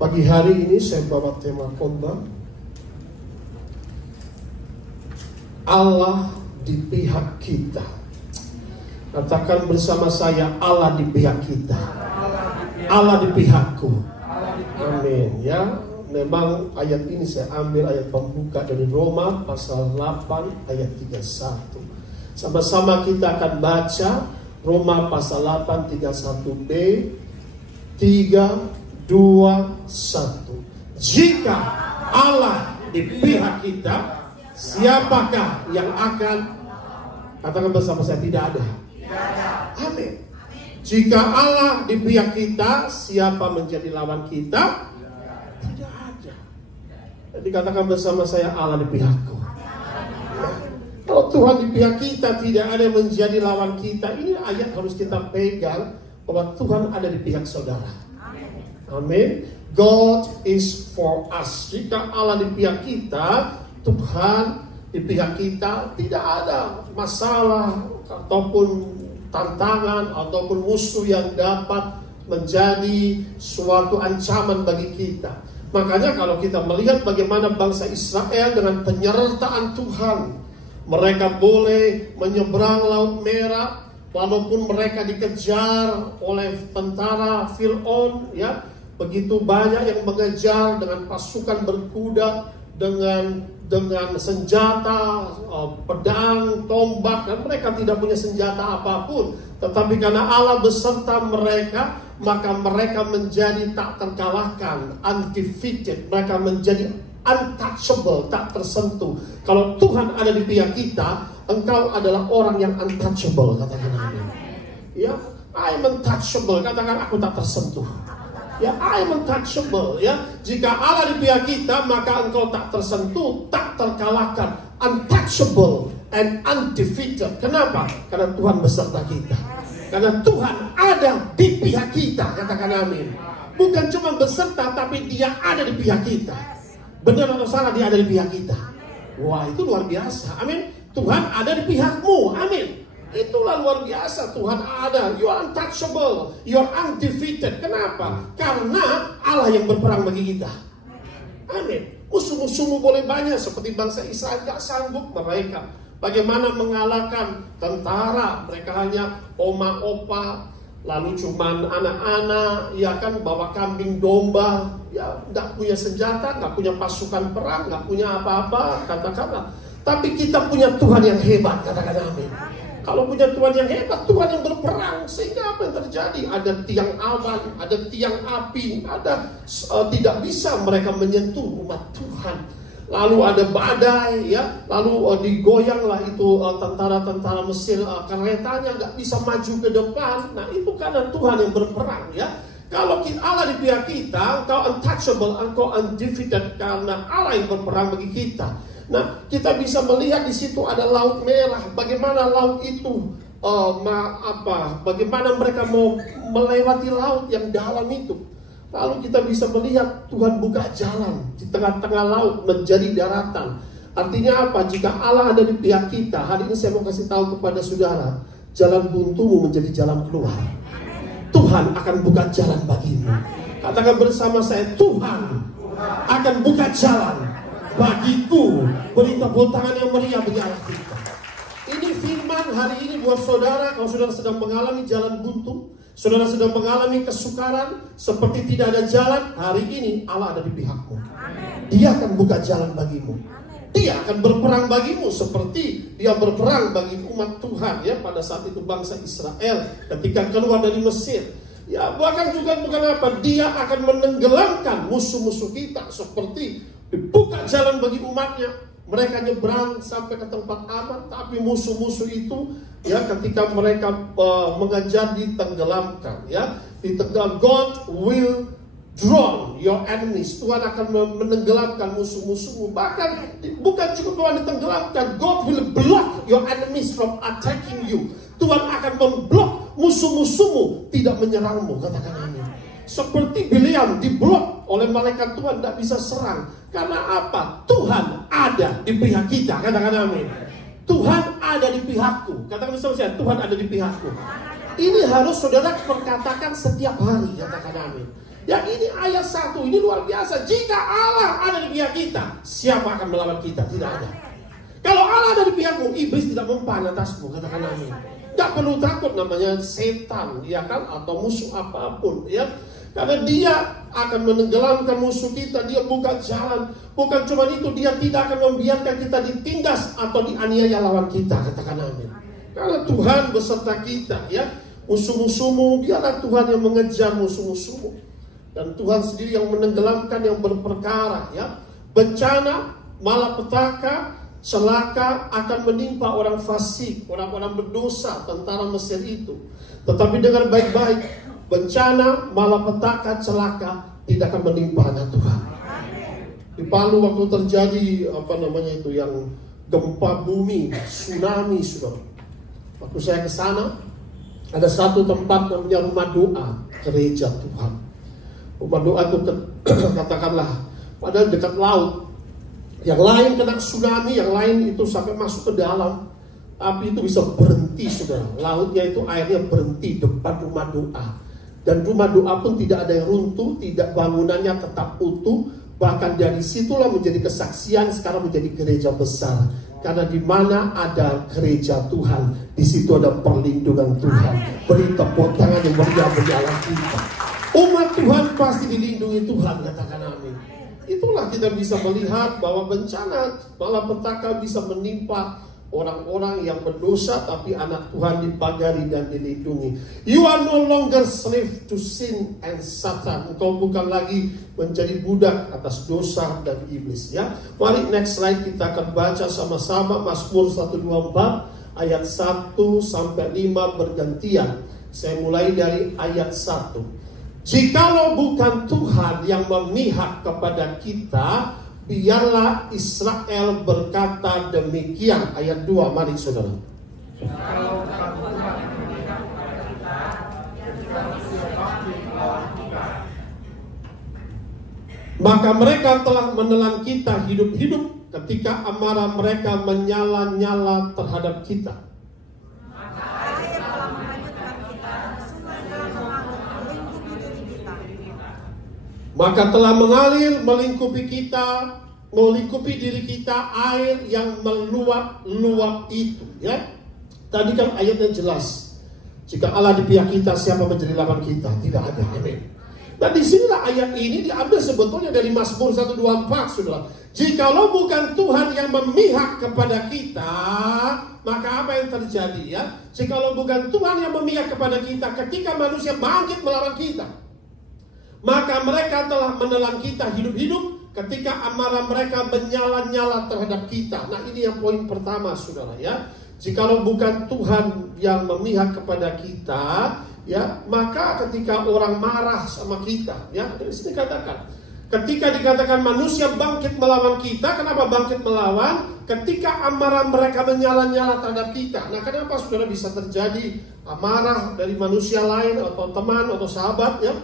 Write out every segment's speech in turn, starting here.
Pagi hari ini saya bawa tema khotbah Allah di pihak kita. Katakan bersama saya, Allah di pihak kita. Allah di pihakku. Amin ya. Memang ayat ini saya ambil ayat pembuka dari Roma pasal 8 ayat 31. Sama-sama kita akan baca Roma pasal 8 31b 3 2, 1. Jika Allah di pihak kita, siapakah yang akan? Katakan bersama saya, tidak ada. Amin. Jika Allah di pihak kita, siapa menjadi lawan kita? Tidak ada. Jadi katakan bersama saya, Allah di pihakku. Ya. Kalau Tuhan di pihak kita, tidak ada yang menjadi lawan kita. Ini ayat harus kita pegang, bahwa Tuhan ada di pihak saudara. Amin. God is for us. Jika Allah di pihak kita, Tuhan di pihak kita, tidak ada masalah ataupun tantangan ataupun musuh yang dapat menjadi suatu ancaman bagi kita. Makanya kalau kita melihat bagaimana bangsa Israel dengan penyertaan Tuhan, mereka boleh menyeberang Laut Merah walaupun mereka dikejar oleh tentara Firaun, ya. Begitu banyak yang mengejar dengan pasukan berkuda, dengan senjata, pedang, tombak, dan mereka tidak punya senjata apapun. Tetapi karena Allah beserta mereka, maka mereka menjadi tak terkalahkan, undefeated. Mereka menjadi untouchable, tak tersentuh. Kalau Tuhan ada di pihak kita, engkau adalah orang yang untouchable, katakan amin. Ya, I am untouchable, katakan aku tak tersentuh. Ya, I am untouchable. Ya, jika Allah di pihak kita, maka engkau tak tersentuh, tak terkalahkan, untouchable and undefeated. Kenapa? Karena Tuhan beserta kita. Karena Tuhan ada di pihak kita. Katakan amin. Bukan cuma beserta, tapi Dia ada di pihak kita. Benar atau salah, Dia ada di pihak kita. Wah, itu luar biasa. Amin. Tuhan ada di pihakmu. Amin. Itulah luar biasa, Tuhan ada. You are untouchable, you are undefeated. Kenapa? Karena Allah yang berperang bagi kita. Amin. Musuh-musuhmu boleh banyak, seperti bangsa Israel gak sanggup mereka. Bagaimana mengalahkan tentara? Mereka hanya oma-opa, lalu cuman anak-anak, ya kan, bawa kambing domba, ya gak punya senjata, gak punya pasukan perang, gak punya apa-apa, katakanlah. Tapi kita punya Tuhan yang hebat, katakan amin. Kalau punya Tuhan yang hebat, Tuhan yang berperang, sehingga apa yang terjadi? Ada tiang awan, ada tiang api, ada tidak bisa mereka menyentuh umat Tuhan. Lalu ada badai, ya, lalu digoyanglah itu tentara-tentara Mesir, keretanya nggak bisa maju ke depan. Nah, itu karena Tuhan yang berperang, ya. Kalau Allah di pihak kita, engkau untouchable, engkau undefeated karena Allah yang berperang bagi kita. Nah, kita bisa melihat di situ ada Laut Merah. Bagaimana laut itu, bagaimana mereka mau melewati laut yang dalam itu. Lalu kita bisa melihat Tuhan buka jalan di tengah-tengah laut menjadi daratan. Artinya apa? Jika Allah ada di pihak kita, hari ini saya mau kasih tahu kepada saudara, jalan buntumu menjadi jalan keluar. Tuhan akan buka jalan bagimu. Katakan bersama saya, Tuhan akan buka jalan bagiku. Beri tepuk tangan yang meriah bagi Allah kita. Ini firman hari ini buat saudara. Kalau saudara sedang mengalami jalan buntu, saudara sedang mengalami kesukaran, seperti tidak ada jalan, hari ini Allah ada di pihakmu. Dia akan buka jalan bagimu. Dia akan berperang bagimu seperti Dia berperang bagi umat Tuhan, ya, pada saat itu bangsa Israel ketika keluar dari Mesir. Ya, bahkan juga bukan apa, Dia akan menenggelamkan musuh-musuh kita, seperti dibuka jalan bagi umatnya. Mereka nyebrang sampai ke tempat aman, tapi musuh-musuh itu, ya, ketika mereka mengejar, ditenggelamkan, ya. God will drown your enemies. Tuhan akan menenggelamkan musuh-musuhmu. Bahkan bukan cukup Tuhan ditenggelamkan, God will block your enemies from attacking you. Tuhan akan memblok musuh-musuhmu tidak menyerangmu. Katakan amin. Seperti Bileam diblok oleh malaikat Tuhan, tidak bisa serang. Karena apa? Tuhan ada di pihak kita. Katakan amin. Tuhan ada di pihakku. Katakan bersama saya, Tuhan ada di pihakku. Ini harus saudara perkatakan setiap hari. Katakan amin. Yang ini ayat 1 ini luar biasa. Jika Allah ada di pihak kita, siapa akan melawan kita? Tidak ada. Kalau Allah ada di pihakmu, iblis tidak mempan atasmu. Katakan amin. Gak perlu takut, namanya setan, ya kan, atau musuh apapun, ya. Karena dia akan menenggelamkan musuh kita. Dia buka jalan. Bukan cuma itu, dia tidak akan membiarkan kita ditindas atau dianiaya lawan kita. Katakan amin. Karena Tuhan beserta kita, ya. Musuh-musuhmu, biarlah Tuhan yang mengejar musuh-musuhmu. Dan Tuhan sendiri yang menenggelamkan yang berperkara, ya. Bencana, malapetaka, celaka akan menimpa orang fasik, orang-orang berdosa, tentara Mesir itu. Tetapi dengan baik-baik, bencana, malapetaka, celaka tidak akan menimpanya Tuhan. Di Palu waktu terjadi yang gempa bumi, tsunami, saudara. Waktu saya ke sana, ada satu tempat namanya rumah doa, gereja Tuhan. Rumah doa itu katakanlah padahal dekat laut. Yang lain kena tsunami, yang lain itu sampai masuk ke dalam. Tapi itu bisa berhenti, saudara. Lautnya itu airnya berhenti depan rumah doa. Dan rumah doa pun tidak ada yang runtuh, tidak, bangunannya tetap utuh. Bahkan dari situlah menjadi kesaksian, sekarang menjadi gereja besar. Karena di mana ada gereja Tuhan, di situ ada perlindungan Tuhan. Beri tepuk tangan yang meriah bagi Allah kita. Umat Tuhan pasti dilindungi Tuhan, katakan amin. Itulah kita bisa melihat bahwa bencana malapetaka bisa menimpa orang-orang yang berdosa, tapi anak Tuhan dipagari dan dilindungi. You are no longer slave to sin and Satan. Engkau bukan lagi menjadi budak atas dosa dan iblis, ya. Mari next slide, kita akan baca sama-sama Mazmur 124 ayat 1 sampai 5 bergantian. Saya mulai dari ayat 1. Jikalau bukan Tuhan yang memihak kepada kita, biarlah Israel berkata demikian. Ayat 2, mari saudara. Jikalau bukan Tuhan yang memihak kepada kita, maka mereka telah menelan kita hidup-hidup ketika amarah mereka menyala-nyala terhadap kita. Maka telah mengalir melingkupi kita, melingkupi diri kita air yang meluap-luap itu, ya. Tadi kan ayatnya jelas. Jika Allah di pihak kita, siapa menjadi lawan kita? Tidak ada. Amin. Dan disinilah ayat ini diambil sebetulnya dari Mazmur 124, saudara. Jikalau bukan Tuhan yang memihak kepada kita, maka apa yang terjadi, ya? Jikalau bukan Tuhan yang memihak kepada kita, ketika manusia bangkit melawan kita, maka mereka telah menelan kita hidup-hidup ketika amarah mereka menyala-nyala terhadap kita. Nah, ini yang poin pertama, saudara, ya. Jikalau bukan Tuhan yang memihak kepada kita, ya, maka ketika orang marah sama kita, ya, dari sini katakan, ketika dikatakan manusia bangkit melawan kita, kenapa bangkit melawan? Ketika amarah mereka menyala-nyala terhadap kita. Nah, kenapa saudara bisa terjadi amarah dari manusia lain atau teman atau sahabat, ya?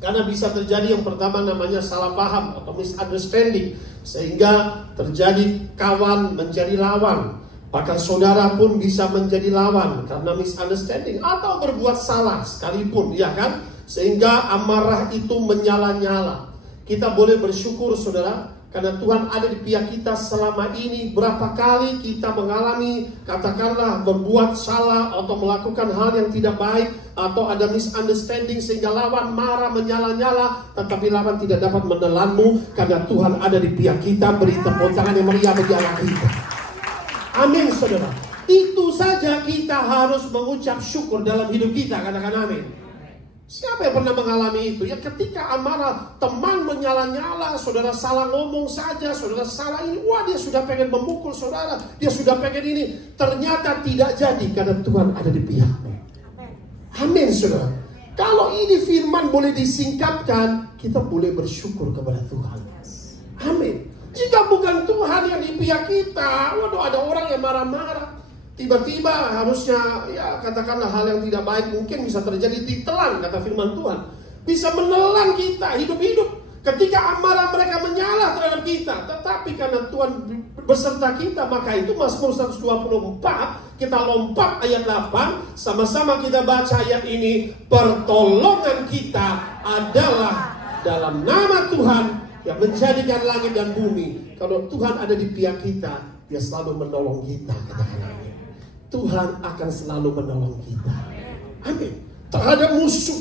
Karena bisa terjadi yang pertama namanya salah paham atau misunderstanding, sehingga terjadi kawan menjadi lawan. Bahkan saudara pun bisa menjadi lawan karena misunderstanding atau berbuat salah sekalipun, ya kan? Sehingga amarah itu menyala-nyala. Kita boleh bersyukur, saudara, karena Tuhan ada di pihak kita selama ini. Berapa kali kita mengalami, katakanlah, berbuat salah atau melakukan hal yang tidak baik, atau ada misunderstanding sehingga lawan marah menyala-nyala, tetapi lawan tidak dapat menelanmu karena Tuhan ada di pihak kita. Beri tepuk tangan yang meriah bagi Allah kita. Amin, saudara. Itu saja kita harus mengucap syukur dalam hidup kita. Katakan amin. Siapa yang pernah mengalami itu? Ya, ketika amarah teman menyala-nyala, saudara salah ngomong saja, saudara salah ini, wah, dia sudah pengen memukul saudara, dia sudah pengen ini, ternyata tidak jadi karena Tuhan ada di pihakmu. Amin, saudara. Kalau ini firman boleh disingkapkan, kita boleh bersyukur kepada Tuhan. Amin. Jika bukan Tuhan yang di pihak kita, waduh, ada orang yang marah-marah. Tiba-tiba harusnya, ya, katakanlah hal yang tidak baik mungkin bisa terjadi, ditelan, kata firman Tuhan. Bisa menelan kita hidup-hidup ketika amarah mereka menyala terhadap kita. Tetapi karena Tuhan beserta kita, maka itu Mazmur 124, kita lompat ayat 8, sama-sama kita baca ayat ini. Pertolongan kita adalah dalam nama Tuhan yang menjadikan langit dan bumi. Kalau Tuhan ada di pihak kita, Dia selalu menolong kita. Katakan amin. Tuhan akan selalu menolong kita. Amin. Terhadap musuh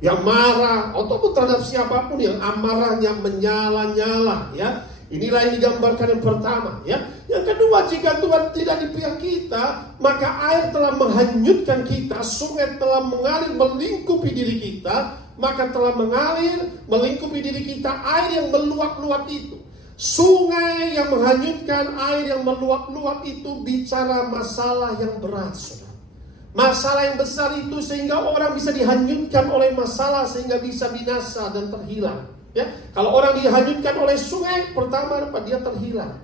yang marah ataupun terhadap siapapun yang amarahnya menyala-nyala, ya. Inilah yang digambarkan yang pertama, ya. Yang kedua, jika Tuhan tidak di pihak kita, maka air telah menghanyutkan kita, sungai telah mengalir melingkupi diri kita, maka telah mengalir melingkupi diri kita air yang meluap-luap itu. Sungai yang menghanyutkan, air yang meluap-luap itu bicara masalah yang berat, saudara. Masalah yang besar itu sehingga orang bisa dihanyutkan oleh masalah sehingga bisa binasa dan terhilang. Ya, kalau orang dihanyutkan oleh sungai, pertama dia terhilang.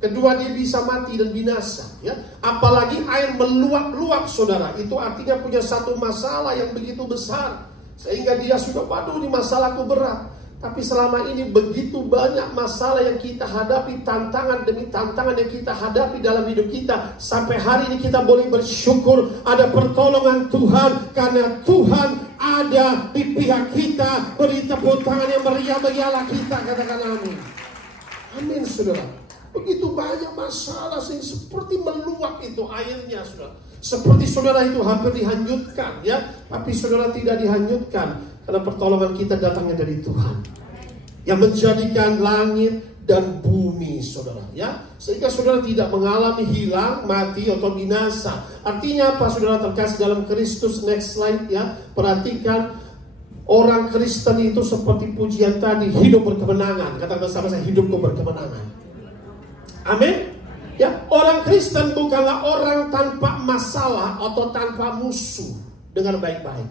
Kedua, dia bisa mati dan binasa. Ya, apalagi air meluap-luap, saudara. Itu artinya punya satu masalah yang begitu besar sehingga dia sudah, waduh, ini masalahku berat. Tapi selama ini begitu banyak masalah yang kita hadapi, tantangan demi tantangan yang kita hadapi dalam hidup kita. Sampai hari ini kita boleh bersyukur ada pertolongan Tuhan, karena Tuhan ada di pihak kita. Beri tepuk tangan yang meriah bagi Allah kita. Katakan amin. Amin, saudara. Begitu banyak masalah yang seperti meluap itu airnya, saudara. Seperti saudara itu hampir dihanyutkan, ya. Tapi saudara tidak dihanyutkan, karena pertolongan kita datangnya dari Tuhan yang menjadikan langit dan bumi, saudara, ya. Sehingga saudara tidak mengalami hilang, mati atau binasa. Artinya apa, saudara terkasih dalam Kristus? Next slide, ya. Perhatikan, orang Kristen itu seperti pujian tadi, hidup berkemenangan. Katakan bersama saya, hidupku berkemenangan. Amin. Ya, orang Kristen bukanlah orang tanpa masalah atau tanpa musuh. Dengar baik-baik.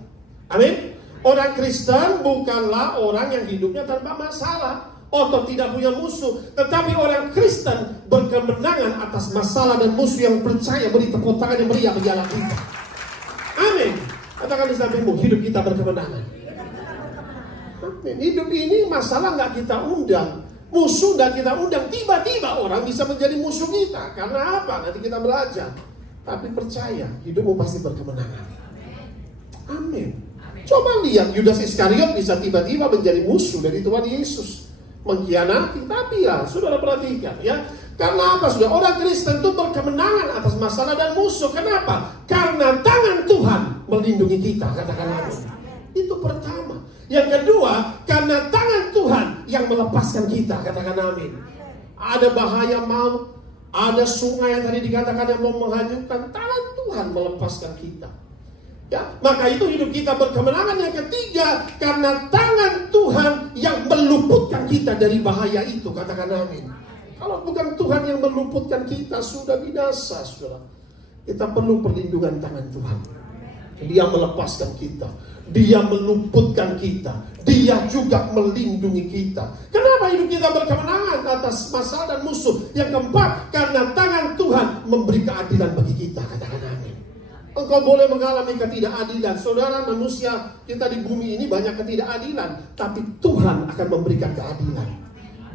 Amin. Orang Kristen bukanlah orang yang hidupnya tanpa masalah atau tidak punya musuh. Tetapi orang Kristen berkemenangan atas masalah dan musuh yang percaya. Beri tepuk tangan yang meriah bagi Allah kita. Amin. Katakan di sampingmu, hidup kita berkemenangan. Amin. Hidup ini masalah nggak kita undang, musuh nggak kita undang. Tiba-tiba orang bisa menjadi musuh kita. Karena apa? Nanti kita belajar. Tapi percaya, hidupmu pasti berkemenangan. Amin. Coba lihat, Yudas Iskariot bisa tiba-tiba menjadi musuh dari Tuhan Yesus, mengkhianati. Tapi ya, saudara perhatikan, ya. Karena apa, saudara? Orang Kristen itu berkemenangan atas masalah dan musuh. Kenapa? Karena tangan Tuhan melindungi kita. Katakan amin. Itu pertama. Yang kedua, karena tangan Tuhan yang melepaskan kita. Katakan amin. Ada bahaya maut, ada sungai yang tadi dikatakan yang mau menghanyutkan, tangan Tuhan melepaskan kita. Ya, maka itu hidup kita berkemenangan. Yang ketiga, karena tangan Tuhan yang meluputkan kita dari bahaya itu. Katakan amin. Kalau bukan Tuhan yang meluputkan kita, sudah binasa, saudara. Kita perlu perlindungan tangan Tuhan. Dia melepaskan kita, Dia meluputkan kita, Dia juga melindungi kita. Kenapa hidup kita berkemenangan atas masalah dan musuh? Yang keempat, karena tangan Tuhan memberi keadilan bagi kita. Katakan amin. Engkau boleh mengalami ketidakadilan. Saudara, manusia kita di bumi ini banyak ketidakadilan, tapi Tuhan akan memberikan keadilan.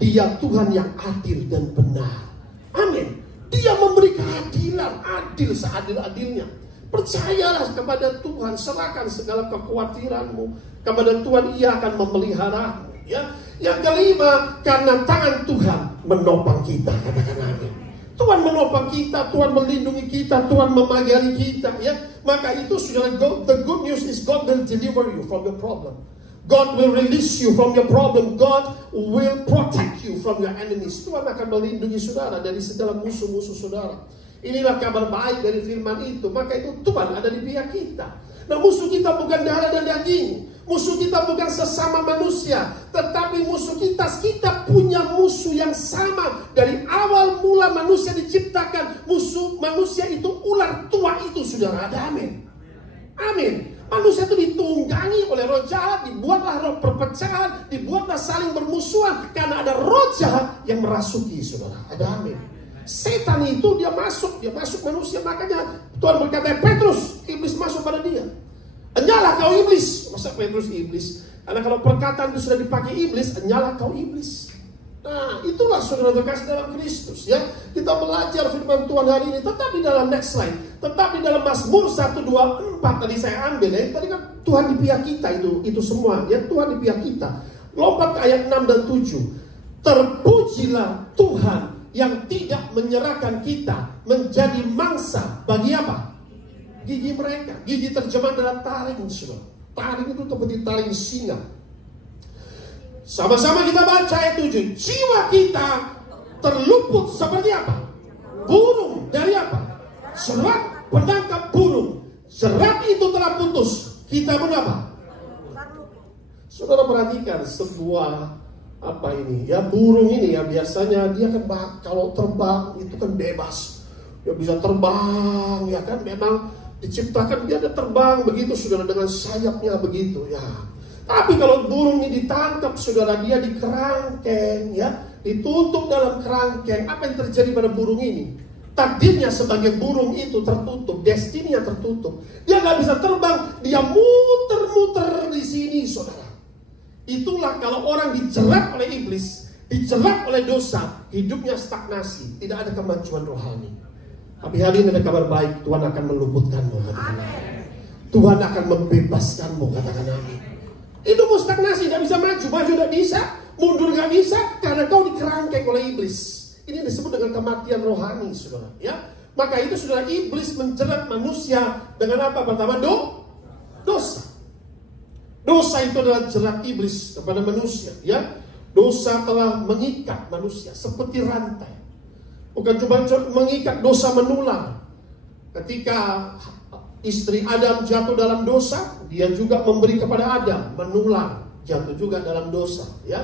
Dia Tuhan yang adil dan benar. Amin. Dia memberi keadilan, adil seadil-adilnya. Percayalah kepada Tuhan, serahkan segala kekhawatiranmu kepada Tuhan, Ia akan memeliharamu. Ya. Yang kelima, karena tangan Tuhan menopang kita. Katakan amin. Tuhan menopang kita, Tuhan melindungi kita, Tuhan memagari kita, ya. Maka itu saudara, the good news is God will deliver you from your problem. God will release you from your problem. God will protect you from your enemies. Tuhan akan melindungi saudara dari segala musuh-musuh saudara. Inilah kabar baik dari firman itu. Maka itu Tuhan ada di pihak kita. Nah, musuh kita bukan darah dan daging. Musuh kita bukan sesama manusia, tetapi musuh kita punya musuh yang sama. Dari awal mula manusia diciptakan, musuh manusia itu ular tua itu, saudara. Ada amin. Amin. Manusia itu ditunggangi oleh roh jahat, dibuatlah roh perpecahan, dibuatlah saling bermusuhan, karena ada roh jahat yang merasuki, saudara. Ada amin. Setan itu dia masuk manusia. Makanya Tuhan berkata, Petrus, iblis masuk pada dia. Enyalah kau iblis. Masa Petrus iblis? Karena kalau perkataan itu sudah dipakai iblis, enyalah kau iblis. Nah, itulah saudara terkasih dalam Kristus, ya. Kita belajar firman Tuhan hari ini. Tetapi dalam next slide, tetapi dalam Mazmur 124 tadi saya ambil, ya. Tadi kan Tuhan di pihak kita itu semua, ya. Tuhan di pihak kita. Lompat ke ayat 6 dan 7. Terpujilah Tuhan yang tidak menyerahkan kita menjadi mangsa bagi apa? Gigi mereka. Gigi terjemahan adalah taring, saudara. Taring itu seperti taring singa. Sama-sama kita baca ayat 7. Jiwa kita terluput seperti apa? Burung dari apa? Serat penangkap burung. Serat itu telah putus. Kita pun apa? Saudara perhatikan sebuah apa ini ya, burung ini ya, biasanya dia kan kalau terbang itu kan bebas, dia bisa terbang ya kan, memang diciptakan dia ada terbang begitu saudara, dengan sayapnya begitu ya. Tapi kalau burung ini ditangkap saudara, dia di kerangkeng ya, ditutup dalam kerangkeng. Apa yang terjadi pada burung ini? Takdirnya sebagai burung itu tertutup, destininya tertutup, dia nggak bisa terbang, dia muter-muter di sini saudara. Itulah kalau orang dijerat oleh iblis, dijerat oleh dosa, hidupnya stagnasi, tidak ada kemajuan rohani. Tapi hari ini ada kabar baik, Tuhan akan meluputkanmu, katakan amin. Tuhan akan membebaskanmu, katakan amin. Hidupmu stagnasi, tidak bisa maju tidak bisa, mundur nggak bisa, karena kau dikerangkeng oleh iblis. Ini disebut dengan kematian rohani, saudara. Ya, maka itu saudara, iblis menjerat manusia dengan apa? Pertama, dosa. Dosa itu adalah jerat iblis kepada manusia, ya. Dosa telah mengikat manusia seperti rantai. Bukan cuma mengikat, dosa menular. Ketika istri Adam jatuh dalam dosa, dia juga memberi kepada Adam, menular, jatuh juga dalam dosa, ya.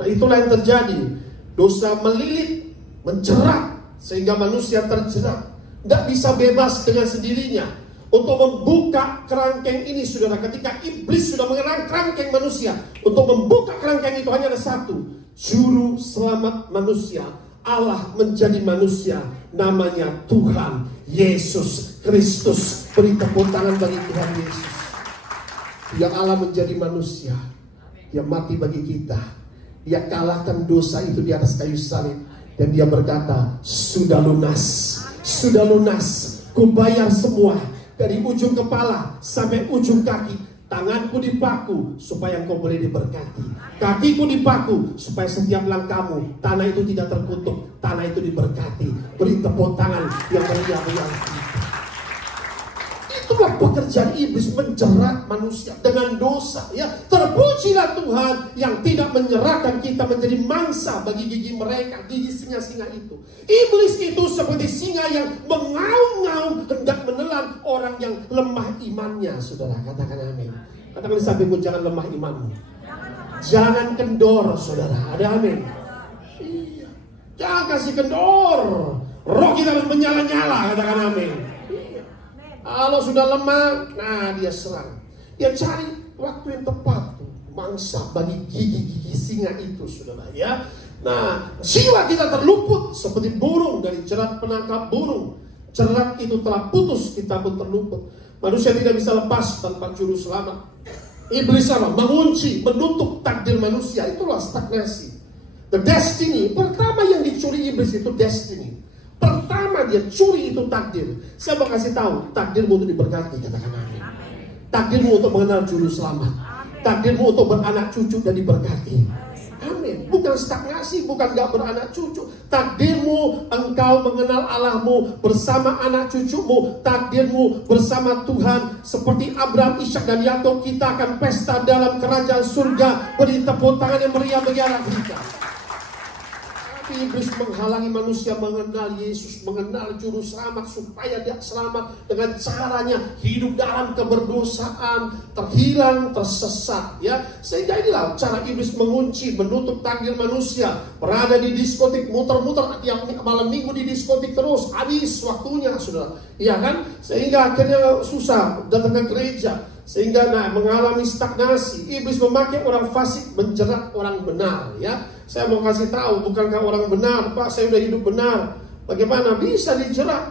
Nah, itulah yang terjadi. Dosa melilit, menjerat, sehingga manusia terjerat, tidak bisa bebas dengan sendirinya. Untuk membuka kerangkeng ini saudara, ketika iblis sudah mengerang kerangkeng manusia, untuk membuka kerangkeng itu hanya ada satu, juru selamat manusia, Allah menjadi manusia, namanya Tuhan Yesus Kristus. Beri tepuk tangan bagi Tuhan Yesus. Yang Allah menjadi manusia, Dia mati bagi kita, Dia kalahkan dosa itu di atas kayu salib, dan Dia berkata, sudah lunas, ku bayar semua. Dari ujung kepala sampai ujung kaki, tanganku dipaku supaya engkau boleh diberkati, kakiku dipaku supaya setiap langkahmu, tanah itu tidak terkutuk, tanah itu diberkati. Beri tepuk tangan yang meriah bagi Itulah pekerjaan iblis, menjerat manusia dengan dosa, ya. Terpujilah Tuhan yang tidak menyerahkan kita menjadi mangsa bagi gigi mereka, gigi singa-singa itu. Iblis itu seperti singa yang mengaum-ngaum hendak menelan orang yang lemah imannya, saudara. Katakan amin. Katakan di sampingmu, jangan lemah imanmu, jangan kendor, saudara. Ada amin? Iya. Jangan kasih kendor. Roh kita harus menyala-nyala. Katakan amin. Kalau sudah lemah, nah dia serang. Dia cari waktu yang tepat, mangsa bagi gigi-gigi singa itu, saudara, ya. Nah, jiwa kita terluput seperti burung dari jerat penangkap burung. Jerat itu telah putus, kita pun terluput. Manusia tidak bisa lepas tanpa juru selamat. Iblis apa? Mengunci, menutup takdir manusia. Itulah stagnasi. The destiny. Pertama yang dicuri iblis itu destiny. Pertama dia curi itu takdir. Saya mau kasih tahu, takdirmu untuk diberkati, katakan amin. Takdirmu untuk mengenal juru selamat. Takdirmu untuk beranak cucu dan diberkati. Amin. Bukan stagnasi, bukan gak beranak cucu. Takdirmu engkau mengenal Allahmu bersama anak cucumu. Takdirmu bersama Tuhan. Seperti Abraham, Ishak dan Yakub, kita akan pesta dalam kerajaan surga. Beri tepuk tangan yang meriah bagi anak kita. Iblis menghalangi manusia mengenal Yesus, mengenal juru selamat, supaya dia selamat dengan caranya hidup dalam keberdosaan, terhilang, tersesat, ya. Sehingga inilah cara iblis mengunci, menutup takdir manusia. Berada di diskotik, muter-muter tiap malam minggu di diskotik terus, habis waktunya, saudara, iya kan? Sehingga akhirnya susah datang ke gereja, sehingga mengalami stagnasi. Iblis memakai orang fasik menjerat orang benar, ya. Saya mau kasih tahu, bukankah orang benar, Pak, saya udah hidup benar, bagaimana bisa dijerat?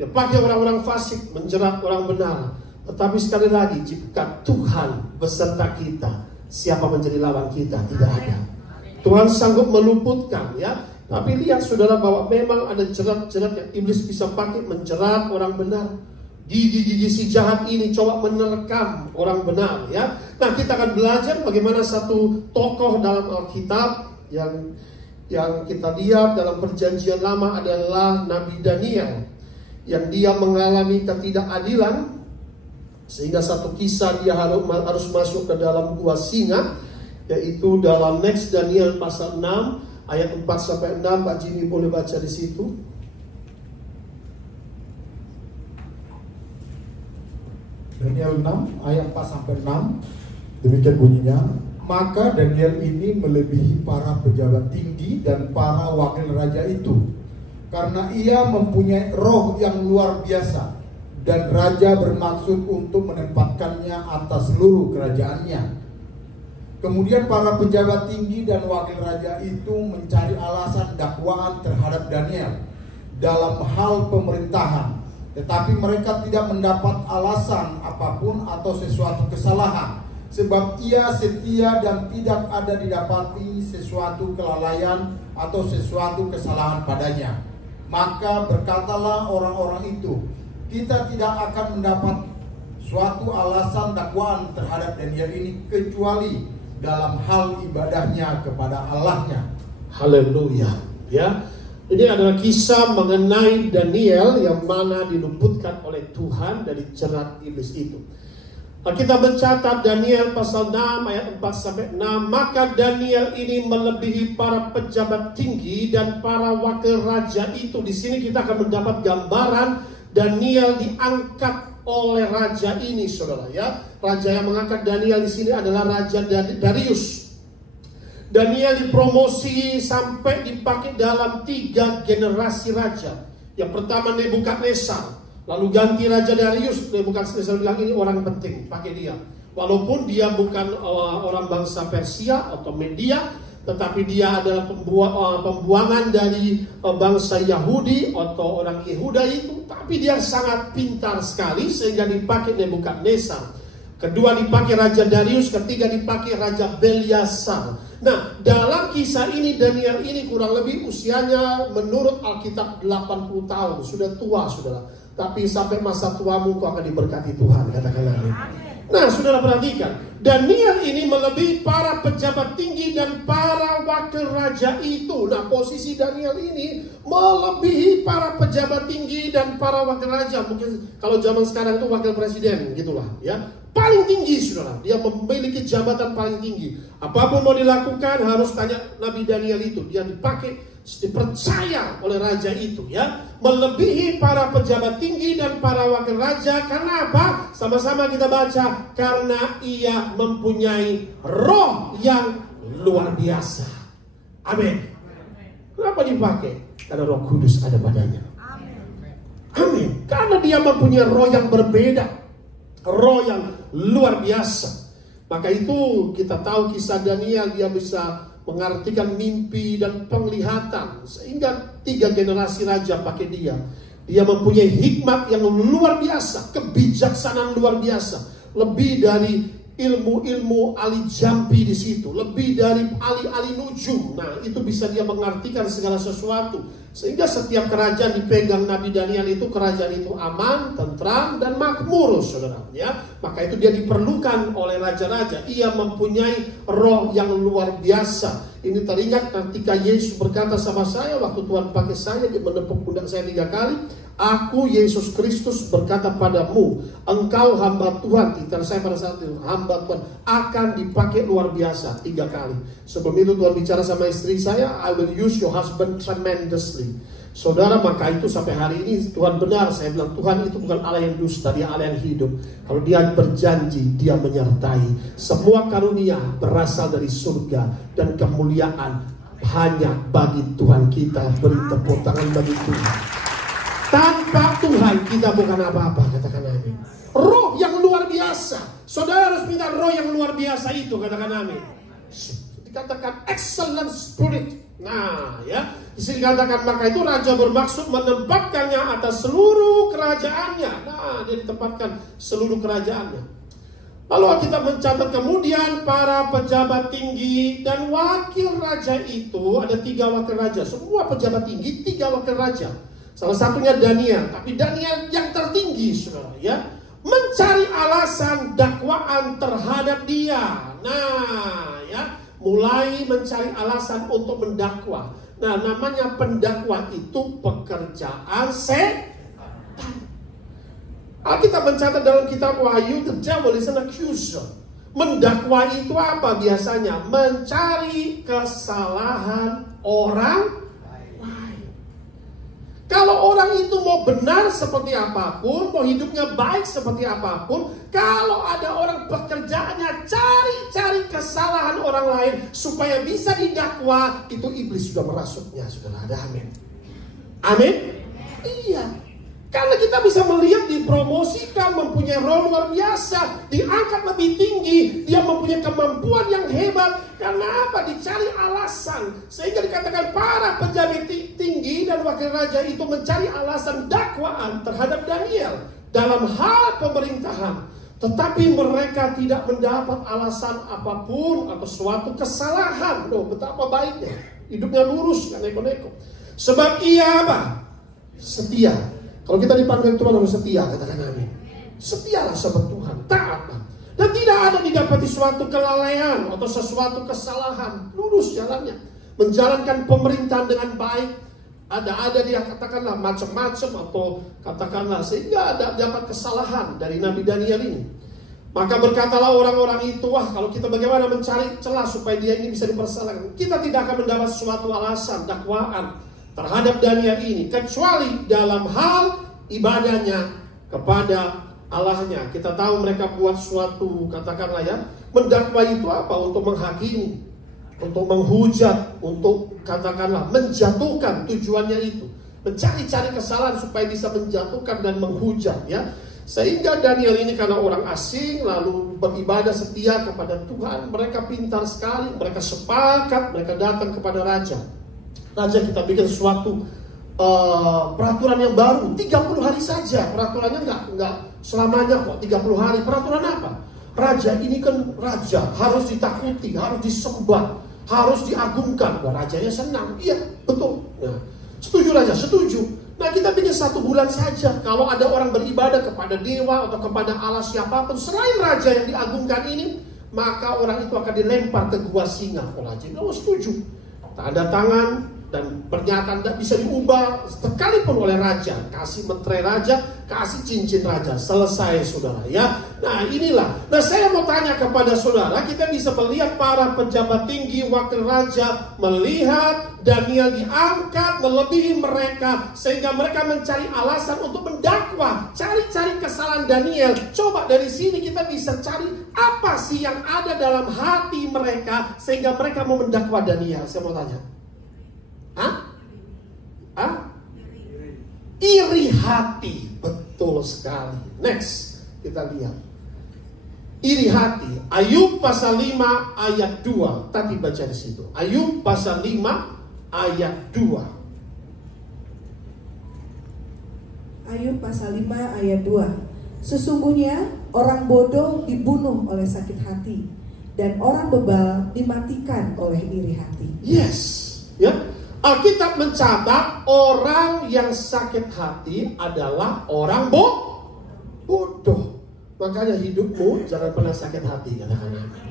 Dia pakai orang-orang fasik menjerat orang benar. Tetapi sekali lagi, jika Tuhan beserta kita, siapa menjadi lawan kita? Tidak ada. Tuhan sanggup meluputkan, ya. Tapi lihat saudara, bahwa memang ada jerat-jerat yang iblis bisa pakai menjerat orang benar. Gigi-gigi si jahat ini coba menerkam orang benar, ya. Nah, kita akan belajar bagaimana satu tokoh dalam Alkitab yang kita lihat dalam Perjanjian Lama adalah Nabi Daniel, yang dia mengalami ketidakadilan sehingga satu kisah dia harus masuk ke dalam gua singa, yaitu dalam Next Daniel pasal 6 ayat 4-6. Pak Jimmy boleh baca di situ. Daniel 6 ayat 4-6, demikian bunyinya. Maka Daniel ini melebihi para pejabat tinggi dan para wakil raja itu, karena ia mempunyai roh yang luar biasa, dan raja bermaksud untuk menempatkannya atas seluruh kerajaannya. Kemudian para pejabat tinggi dan wakil raja itu mencari alasan dakwaan terhadap Daniel dalam hal pemerintahan, tetapi mereka tidak mendapat alasan apapun atau sesuatu kesalahan, sebab ia setia dan tidak ada didapati sesuatu kelalaian atau sesuatu kesalahan padanya. Maka berkatalah orang-orang itu, kita tidak akan mendapat suatu alasan dakwaan terhadap Daniel ini kecuali dalam hal ibadahnya kepada Allahnya. Haleluya. Ya, ini adalah kisah mengenai Daniel yang mana diluputkan oleh Tuhan dari jerat iblis itu. Kita mencatat Daniel pasal 6 ayat 4-6. Maka Daniel ini melebihi para pejabat tinggi dan para wakil raja itu. Di sini kita akan mendapat gambaran Daniel diangkat oleh raja ini, saudara, ya. Raja yang mengangkat Daniel di sini adalah Raja Darius. Daniel dipromosi sampai dipakai dalam 3 generasi raja. Yang pertama Nebukadnezar, lalu ganti Raja Darius. Nebukadnezar bilang ini orang penting, pakai dia. Walaupun dia bukan orang bangsa Persia atau Media, tetapi dia adalah pembuangan dari bangsa Yahudi atau orang Yehuda itu. Tapi dia sangat pintar sekali sehingga dipakai Nebukadnezar. Kedua dipakai Raja Darius, ketiga dipakai Raja Belshazzar. Nah, dalam kisah ini Daniel ini kurang lebih usianya menurut Alkitab 80 tahun. Sudah tua, saudara. Tapi sampai masa tuamu kau akan diberkati Tuhan, katakan amin. Nah, saudara perhatikan, Daniel ini melebihi para pejabat tinggi dan para wakil raja itu. Nah, posisi Daniel ini melebihi para pejabat tinggi dan para wakil raja. Mungkin kalau zaman sekarang itu wakil presiden, gitulah, ya. Paling tinggi, saudara. Dia memiliki jabatan paling tinggi. Apapun mau dilakukan harus tanya Nabi Daniel itu. Dia dipercaya oleh raja itu, ya. Melebihi para pejabat tinggi dan para wakil raja. Karena apa? Sama-sama kita baca. Karena ia mempunyai roh yang luar biasa. Amin. Kenapa dipakai? Karena Roh Kudus ada padanya. Amin. Karena dia mempunyai roh yang berbeda, roh yang luar biasa. Maka itu kita tahu kisah Daniel, dia bisa mengartikan mimpi dan penglihatan. Sehingga 3 generasi raja pakai dia. Dia mempunyai hikmat yang luar biasa, kebijaksanaan luar biasa. Lebih dari ilmu-ilmu ahli jampi di situ, lebih dari ahli-ahli nujum. Nah, itu bisa dia mengartikan segala sesuatu. Sehingga setiap kerajaan dipegang Nabi Daniel itu, kerajaan itu aman, tentram, dan makmur, saudara. Ya, maka itu dia diperlukan oleh raja-raja. Ia mempunyai roh yang luar biasa. Ini teringat ketika Yesus berkata sama saya, waktu Tuhan pakai saya, dia menepuk pundak saya 3 kali. Aku Yesus Kristus berkata padamu, engkau hamba Tuhan. Titel saya pada saat itu, hamba Tuhan, akan dipakai luar biasa 3 kali. Sebelum itu Tuhan bicara sama istri saya, I will use your husband tremendously. Saudara, maka itu sampai hari ini Tuhan benar. Saya bilang Tuhan itu bukan Allah yang dusta, dia Allah yang hidup. Kalau dia berjanji, dia menyertai. Semua karunia berasal dari surga, dan kemuliaan hanya bagi Tuhan kita. Beri tepuk tangan bagi Tuhan. Tanpa Tuhan kita bukan apa-apa, katakan amin. Roh yang luar biasa. Saudara harus minta roh yang luar biasa itu, katakan amin. Dikatakan excellent spirit. Nah, ya, di sini dikatakan maka itu raja bermaksud menempatkannya atas seluruh kerajaannya. Nah, dia ditempatkan seluruh kerajaannya. Lalu kita mencatat kemudian para pejabat tinggi dan wakil raja itu, ada 3 wakil raja. Semua pejabat tinggi, 3 wakil raja. Salah satunya Daniel, tapi Daniel yang tertinggi, saudara, ya. mencari alasan dakwaan terhadap dia. Nah, ya, mulai mencari alasan untuk mendakwa. Nah, namanya pendakwa itu pekerjaan setan. Alkitab mencatat dalam kitab Wahyu, the devil is an accuser. Mendakwa itu apa biasanya? Mencari kesalahan orang lain. Kalau orang itu mau benar seperti apapun, mau hidupnya baik seperti apapun, kalau ada orang pekerjaannya cari-cari kesalahan orang lain supaya bisa didakwa, itu iblis sudah merasuknya, saudara. Ada amin. Amin? Iya. Karena kita bisa melihat dipromosikan, mempunyai role luar biasa, diangkat lebih tinggi, dia mempunyai kemampuan yang hebat. Karena apa? Dicari alasan. Sehingga dikatakan para pejabat tinggi dan wakil raja itu mencari alasan dakwaan terhadap Daniel dalam hal pemerintahan. Tetapi mereka tidak mendapat alasan apapun atau suatu kesalahan. Loh, betapa baiknya. Hidupnya lurus, gak neko-neko. Sebab ia apa? Setia. Kalau kita dipanggil Tuhan harus setia, katakan amin. Setialah sahabat Tuhan, taatlah. Dan tidak ada didapati suatu kelalaian atau sesuatu kesalahan. Lurus jalannya, menjalankan pemerintahan dengan baik. Ada dia katakanlah macam-macam atau katakanlah sehingga ada dapat kesalahan dari Nabi Daniel ini. Maka berkatalah orang-orang itu, wah kalau kita bagaimana mencari celah supaya dia ini bisa dipersalahkan. Kita tidak akan mendapat suatu alasan dakwaan terhadap Daniel ini, kecuali dalam hal ibadahnya kepada Allahnya. Kita tahu mereka buat suatu, katakanlah ya, mendakwa itu apa? Untuk menghakimi, untuk menghujat, untuk katakanlah menjatuhkan, tujuannya itu mencari-cari kesalahan supaya bisa menjatuhkan dan menghujat, ya. Sehingga Daniel ini karena orang asing lalu beribadah setia kepada Tuhan, mereka pintar sekali, mereka sepakat, mereka datang kepada raja. Raja, kita bikin suatu peraturan yang baru, 30 hari saja. Peraturannya enggak selamanya kok, 30 hari. Peraturan apa? Raja ini kan raja, harus ditakuti, harus disembah, harus diagungkan. Wah, rajanya senang. Iya, betul. Nah, setuju raja, setuju. Nah, kita bikin 1 bulan saja. Kalau ada orang beribadah kepada dewa atau kepada Allah siapapun selain raja yang diagungkan ini, maka orang itu akan dilempar ke gua singa. Oh, raja bilang, oh, setuju. Tanda tangan dan pernyataan tidak bisa diubah sekalipun oleh raja. Kasih meterai raja, kasih cincin raja, selesai saudara, ya. Nah inilah. Nah saya mau tanya kepada saudara, kita bisa melihat para pejabat tinggi, wakil raja melihat Daniel diangkat melebihi mereka, sehingga mereka mencari alasan untuk mendakwa, cari-cari kesalahan Daniel. Coba dari sini kita bisa cari apa sih yang ada dalam hati mereka sehingga mereka mau mendakwa Daniel. Saya mau tanya. Iri hati. Betul sekali. Next, kita lihat. Iri hati. Ayub pasal 5 ayat 2. Tadi baca di situ. Ayub pasal 5 ayat 2. Ayub pasal 5 ayat 2. Sesungguhnya orang bodoh dibunuh oleh sakit hati, dan orang bebal dimatikan oleh iri hati. Yes, ya. Alkitab mencatat orang yang sakit hati adalah orang bodoh. Makanya hidupmu jangan pernah sakit hati, katakan amin.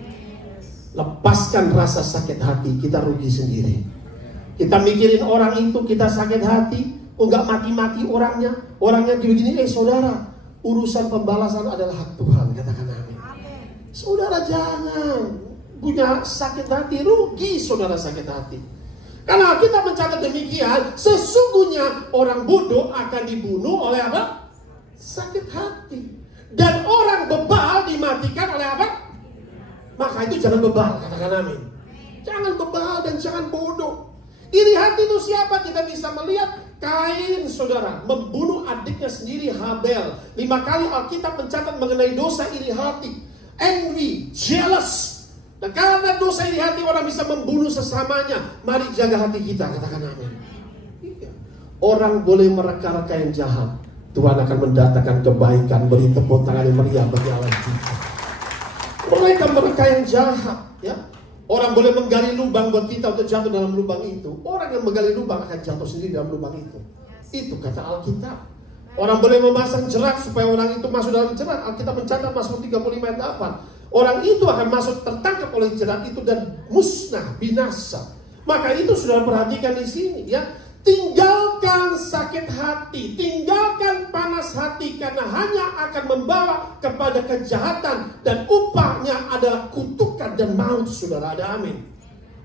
Lepaskan rasa sakit hati, kita rugi sendiri. Kita mikirin orang itu, kita sakit hati, nggak mati-mati orangnya begini. Saudara, urusan pembalasan adalah hak Tuhan, katakan amin. Saudara jangan punya sakit hati, rugi saudara sakit hati. Karena kita mencatat demikian, sesungguhnya orang bodoh akan dibunuh oleh apa? Sakit hati. Dan orang bebal dimatikan oleh apa? Maka itu jangan bebal, katakan amin. Jangan bebal dan jangan bodoh. Iri hati itu siapa? Kita bisa melihat Kain, saudara, membunuh adiknya sendiri Habel. 5 kali Alkitab mencatat mengenai dosa iri hati. Envy, jealous. Dan karena dosa iri hati orang bisa membunuh sesamanya. Mari jaga hati kita, katakan amin. Orang boleh mereka-reka yang jahat, Tuhan akan mendatangkan kebaikan. Beri tepuk tangan yang meriah bagi Allah kita. Mereka yang jahat, ya. Orang boleh menggali lubang buat kita untuk jatuh dalam lubang itu. Orang yang menggali lubang akan jatuh sendiri dalam lubang itu. Itu kata Alkitab. Orang boleh memasang jerat supaya orang itu masuk dalam jerat. Alkitab mencatat Mazmur 35 ayat 8. Orang itu akan masuk tertangkap oleh jerat itu dan musnah, binasa. Maka itu sudah perhatikan di sini ya. Tinggalkan sakit hati, tinggalkan panas hati, karena hanya akan membawa kepada kejahatan dan upahnya adalah kutukan dan maut, saudara. Ada amin.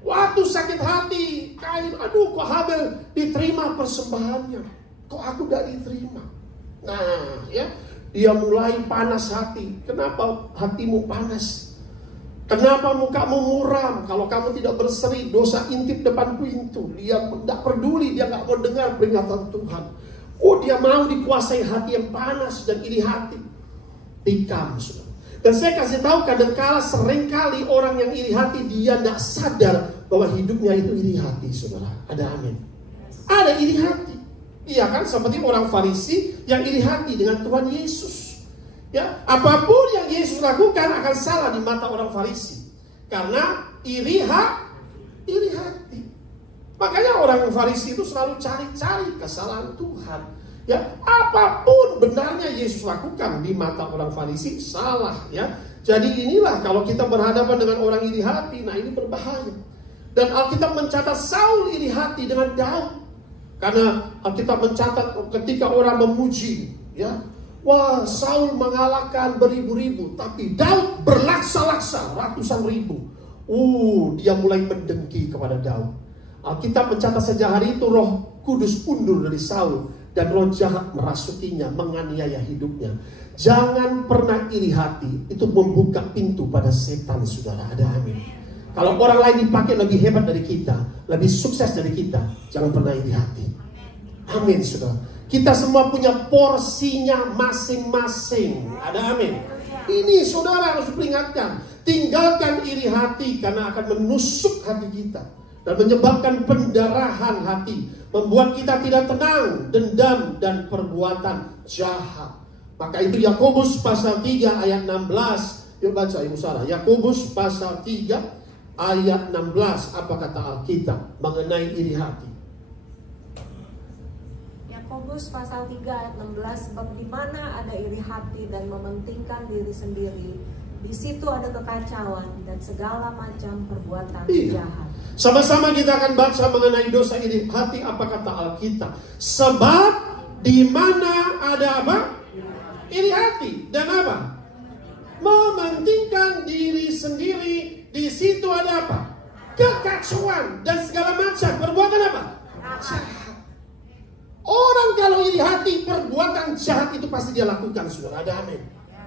Waktu sakit hati, Kain, aduh kok Habel diterima persembahannya, kok aku gak diterima. Nah ya, dia mulai panas hati. Kenapa hatimu panas? Kenapa mukamu muram? Kalau kamu tidak berseri, dosa intip depan pintu. Dia tidak peduli, dia gak mau dengar peringatan Tuhan. Oh, dia mau dikuasai hati yang panas dan iri hati. Tikam, saudara. Dan saya kasih tahu, kadang-kala seringkali orang yang iri hati, dia tidak sadar bahwa hidupnya itu iri hati, saudara. Ada amin. Ada iri hati. Iya kan, seperti orang Farisi yang iri hati dengan Tuhan Yesus. Ya, apapun yang Yesus lakukan akan salah di mata orang Farisi, karena iri hati. Makanya orang Farisi itu selalu cari-cari kesalahan Tuhan. Ya, apapun benarnya Yesus lakukan di mata orang Farisi salah. Ya, jadi inilah kalau kita berhadapan dengan orang iri hati, nah ini berbahaya. Dan Alkitab mencatat Saul iri hati dengan Daud. Karena Alkitab mencatat ketika orang memuji, ya, wah, Saul mengalahkan beribu-ribu, tapi Daud berlaksa-laksa ratusan ribu. Dia mulai mendengki kepada Daud. Alkitab mencatat sejak hari itu Roh Kudus undur dari Saul dan roh jahat merasukinya, menganiaya hidupnya. Jangan pernah iri hati, itu membuka pintu pada setan, saudara. Ada amin. Kalau orang lain dipakai lebih hebat dari kita, lebih sukses dari kita, jangan pernah iri hati. Amin, saudara. Kita semua punya porsinya masing-masing. Ada amin. Ini saudara harus peringatkan. Tinggalkan iri hati, karena akan menusuk hati kita dan menyebabkan pendarahan hati, membuat kita tidak tenang, dendam dan perbuatan jahat. Maka itu Yakobus pasal 3 ayat 16. Yuk baca Ibu Sarah. Yakobus pasal 3 ayat 16. Apa kata Alkitab mengenai iri hati? Yakobus pasal 3 ayat 16, sebab di mana ada iri hati dan mementingkan diri sendiri, di situ ada kekacauan dan segala macam perbuatan jahat. Sama-sama kita akan baca mengenai dosa iri hati. Apa kata Alkitab? Sebab di mana ada apa? Iri hati dan apa? Mementingkan diri sendiri, di situ ada apa? Kekacauan dan segala macam perbuatan apa? Jahat. Orang kalau iri hati, perbuatan jahat itu pasti dia lakukan, saudara. Ada amin.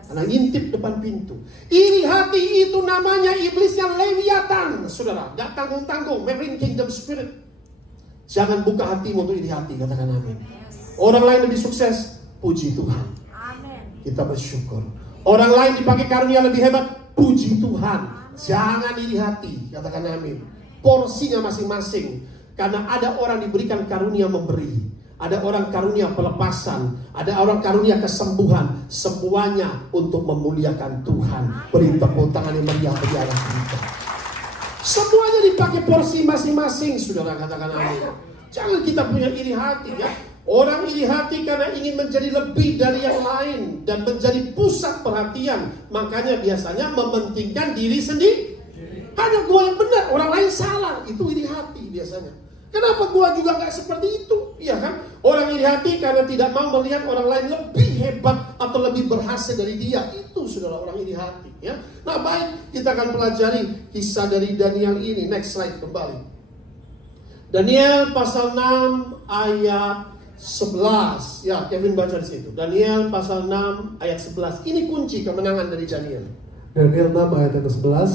Karena ngintip depan pintu. Iri hati itu namanya iblisnya Leviathan, saudara. Gak tanggung-tanggung, Marine Kingdom Spirit. Jangan buka hatimu untuk iri hati, katakan amin. Orang lain lebih sukses, puji Tuhan. Amin. Kita bersyukur. Orang lain dipakai karunia lebih hebat, puji Tuhan. Jangan iri hati, katakan amin. Porsinya masing-masing. Karena ada orang diberikan karunia memberi, ada orang karunia pelepasan, ada orang karunia kesembuhan. Semuanya untuk memuliakan Tuhan. Beri tepuk tangan yang meriah bagi Allah kita. Semuanya dipakai porsi masing-masing, saudara, katakan amin. Jangan kita punya iri hati, ya. Orang iri hati karena ingin menjadi lebih dari yang lain dan menjadi pusat perhatian. Makanya biasanya mementingkan diri sendiri. Hanya gua yang benar, orang lain salah. Itu iri hati biasanya. Kenapa gua juga gak seperti itu? Iya kan? Orang iri hati karena tidak mau melihat orang lain lebih hebat atau lebih berhasil dari dia. Itu saudara orang iri hati, ya. Nah, baik, kita akan pelajari kisah dari Daniel ini. Next slide kembali. Daniel pasal 6 ayat 11. Ya, Kevin baca di situ. Daniel pasal 6 ayat 11. Ini kunci kemenangan dari Daniel. Daniel 6 ayat yang ke-11.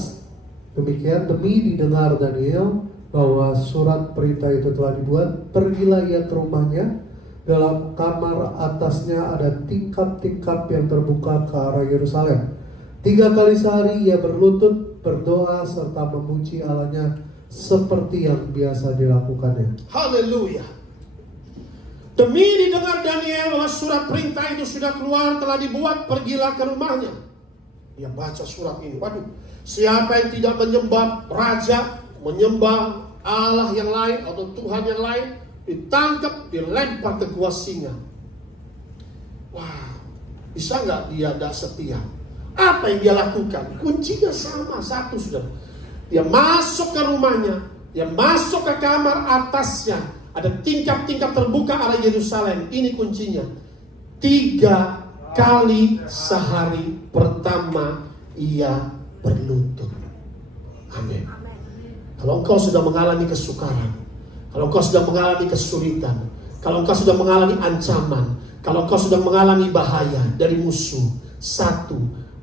Demikian, demi didengar Daniel bahwa surat perintah itu telah dibuat, pergilah ia ke rumahnya. Dalam kamar atasnya ada tingkap-tingkap yang terbuka ke arah Yerusalem. 3 kali sehari ia berlutut, berdoa, serta memuji Allahnya seperti yang biasa dilakukannya. Haleluya. Demi didengar Daniel bahwa surat perintah itu sudah keluar, telah dibuat, pergilah ke rumahnya. Dia baca surat ini. Waduh, siapa yang tidak menyembah raja, menyembah Allah yang lain atau Tuhan yang lain, ditangkap, dilempar ke gua singa. Wah, bisa nggak dia tidak setia? Apa yang dia lakukan? Kuncinya sama, satu saudara. Dia masuk ke rumahnya, dia masuk ke kamar atasnya. Ada tingkap-tingkap terbuka arah Yerusalem. Ini kuncinya. 3 kali sehari pertama ia berlutut. Amin. Kalau engkau sudah mengalami kesukaran, kalau engkau sudah mengalami kesulitan, kalau engkau sudah mengalami ancaman, kalau engkau sudah mengalami bahaya dari musuh, satu,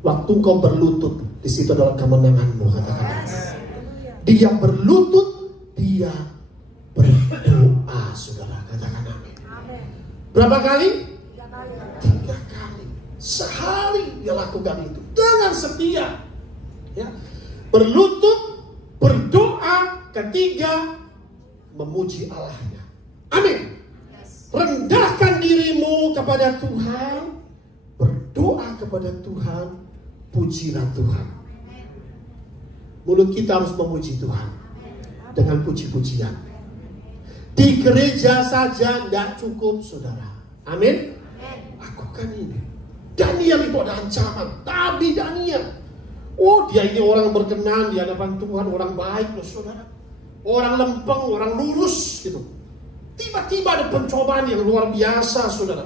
waktu engkau berlutut, di situ adalah kemenanganmu. Katakan, dia berlutut, dia berdoa, saudara. Katakan amin. Berapa kali? 3 kali. Sehari dia lakukan itu dengan setia. Ya. Berlutut, berdoa, ketiga memuji Allahnya. Amin. Rendahkan dirimu kepada Tuhan, berdoa kepada Tuhan, pujilah Tuhan. Mulut kita harus memuji Tuhan dengan puji-pujian. Di gereja saja tidak cukup, saudara. Amin. Lakukan ini. Daniel itu ada ancaman. Nabi Daniel. Oh, dia ini orang berkenan di hadapan Tuhan, orang baik loh, saudara. Orang lempeng, orang lurus gitu. Tiba-tiba ada pencobaan yang luar biasa, saudara.